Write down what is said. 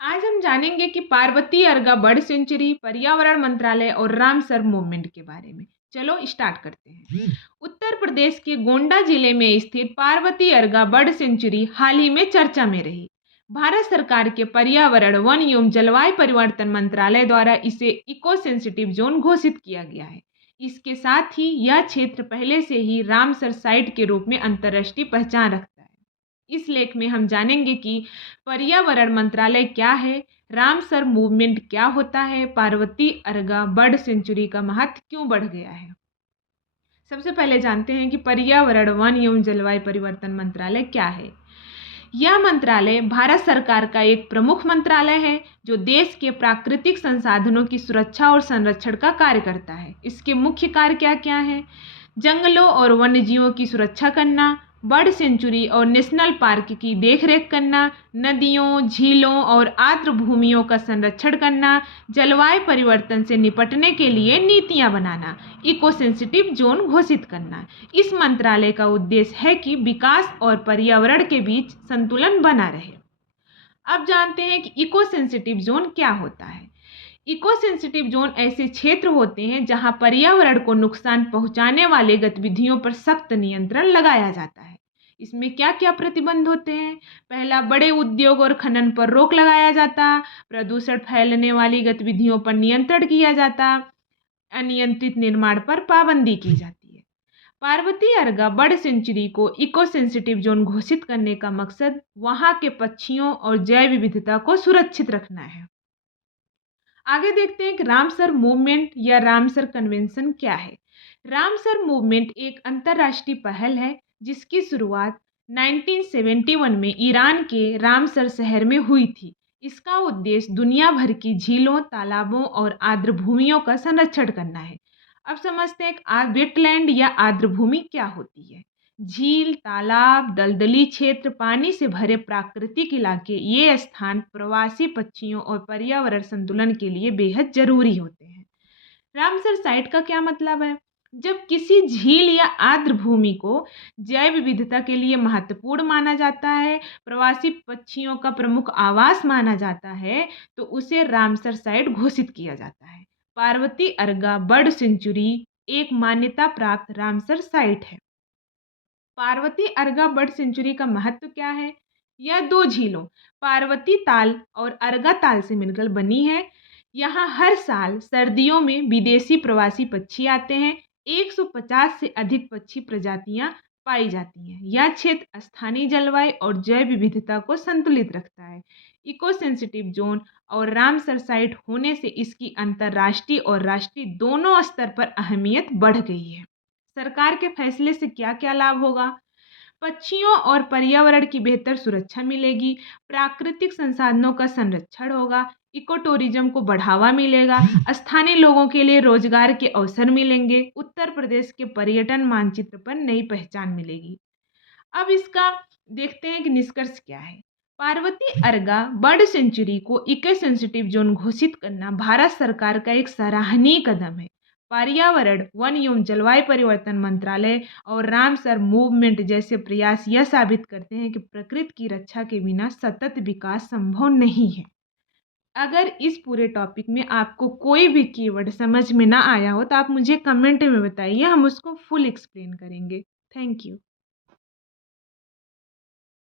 आज हम जानेंगे कि पार्वती अर्गा बर्ड सेंचुरी, पर्यावरण मंत्रालय और रामसर मूवमेंट के बारे में। चलो स्टार्ट करते हैं। उत्तर प्रदेश के गोंडा जिले में स्थित पार्वती अर्गा बर्ड सेंचुरी हाल ही में चर्चा में रही। भारत सरकार के पर्यावरण, वन एवं जलवायु परिवर्तन मंत्रालय द्वारा इसे इको सेंसिटिव जोन घोषित किया गया है। इसके साथ ही यह क्षेत्र पहले से ही रामसर साइट के रूप में अंतर्राष्ट्रीय पहचान रखता है। इस लेख में हम जानेंगे कि पर्यावरण मंत्रालय क्या है, रामसर मूवमेंट क्या होता है, पार्वती अर्गा बर्ड सेंचुरी का महत्व क्यों बढ़ गया है। सबसे पहले जानते हैं कि पर्यावरण, वन एवं जलवायु परिवर्तन मंत्रालय क्या है। यह मंत्रालय भारत सरकार का एक प्रमुख मंत्रालय है जो देश के प्राकृतिक संसाधनों की सुरक्षा और संरक्षण का कार्य करता है। इसके मुख्य कार्य क्या क्या हैं? जंगलों और वन्यजीवों की सुरक्षा करना, बर्ड सेंचुरी और नेशनल पार्क की देखरेख करना, नदियों, झीलों और आर्द्र भूमियों का संरक्षण करना, जलवायु परिवर्तन से निपटने के लिए नीतियां बनाना, इको सेंसिटिव जोन घोषित करना। इस मंत्रालय का उद्देश्य है कि विकास और पर्यावरण के बीच संतुलन बना रहे। अब जानते हैं कि इको सेंसिटिव जोन क्या होता है। इको सेंसिटिव जोन ऐसे क्षेत्र होते हैं जहां पर्यावरण को नुकसान पहुंचाने वाले गतिविधियों पर सख्त नियंत्रण लगाया जाता है। इसमें क्या क्या प्रतिबंध होते हैं? पहला, बड़े उद्योग और खनन पर रोक लगाया जाता, प्रदूषण फैलने वाली गतिविधियों पर नियंत्रण किया जाता, अनियंत्रित निर्माण पर पाबंदी की जाती है। पार्वती अर्गा बर्ड सेंचुरी को इको सेंसिटिव जोन घोषित करने का मकसद वहां के पक्षियों और जैव विविधता को सुरक्षित रखना है। आगे देखते हैं कि रामसर मूवमेंट या रामसर कन्वेंशन क्या है। रामसर मूवमेंट एक अंतर्राष्ट्रीय पहल है जिसकी शुरुआत 1971 में ईरान के रामसर शहर में हुई थी। इसका उद्देश्य दुनिया भर की झीलों, तालाबों और आर्द्र भूमियों का संरक्षण करना है। अब समझते हैं कि वेटलैंड या आर्द्र भूमि क्या होती है। झील, तालाब, दलदली क्षेत्र, पानी से भरे प्राकृतिक इलाके, ये स्थान प्रवासी पक्षियों और पर्यावरण संतुलन के लिए बेहद जरूरी होते हैं। रामसर साइट का क्या मतलब है? जब किसी झील या आर्द्र भूमि को जैव विविधता के लिए महत्वपूर्ण माना जाता है, प्रवासी पक्षियों का प्रमुख आवास माना जाता है, तो उसे रामसर साइट घोषित किया जाता है। पार्वती अर्गा बर्ड सेंचुरी एक मान्यता प्राप्त रामसर साइट है। पार्वती अर्गा बर्ड सेंचुरी का महत्व क्या है? यह दो झीलों पार्वती ताल और अर्गा ताल से मिलकर बनी है। यहाँ हर साल सर्दियों में विदेशी प्रवासी पक्षी आते हैं। 150 से अधिक पक्षी प्रजातियां पाई जाती हैं। यह क्षेत्र स्थानीय जलवायु और जैव विविधता को संतुलित रखता है। इको सेंसिटिव जोन और रामसर साइट होने से इसकी अंतर्राष्ट्रीय और राष्ट्रीय दोनों स्तर पर अहमियत बढ़ गई है। सरकार के फैसले से क्या क्या लाभ होगा? पक्षियों और पर्यावरण की बेहतर सुरक्षा मिलेगी, प्राकृतिक संसाधनों का संरक्षण होगा, इको टूरिज्म को बढ़ावा मिलेगा, स्थानीय लोगों के लिए रोजगार के अवसर मिलेंगे, उत्तर प्रदेश के पर्यटन मानचित्र पर नई पहचान मिलेगी। अब इसका देखते हैं कि निष्कर्ष क्या है। पार्वती अर्गा बर्ड सेंचुरी को इको सेंसिटिव जोन घोषित करना भारत सरकार का एक सराहनीय कदम है। पर्यावरण, वन एवं जलवायु परिवर्तन मंत्रालय और रामसर मूवमेंट जैसे प्रयास यह साबित करते हैं कि प्रकृति की रक्षा के बिना सतत विकास संभव नहीं है। अगर इस पूरे टॉपिक में आपको कोई भी कीवर्ड समझ में ना आया हो तो आप मुझे कमेंट में बताइए, हम उसको फुल एक्सप्लेन करेंगे। Thank you.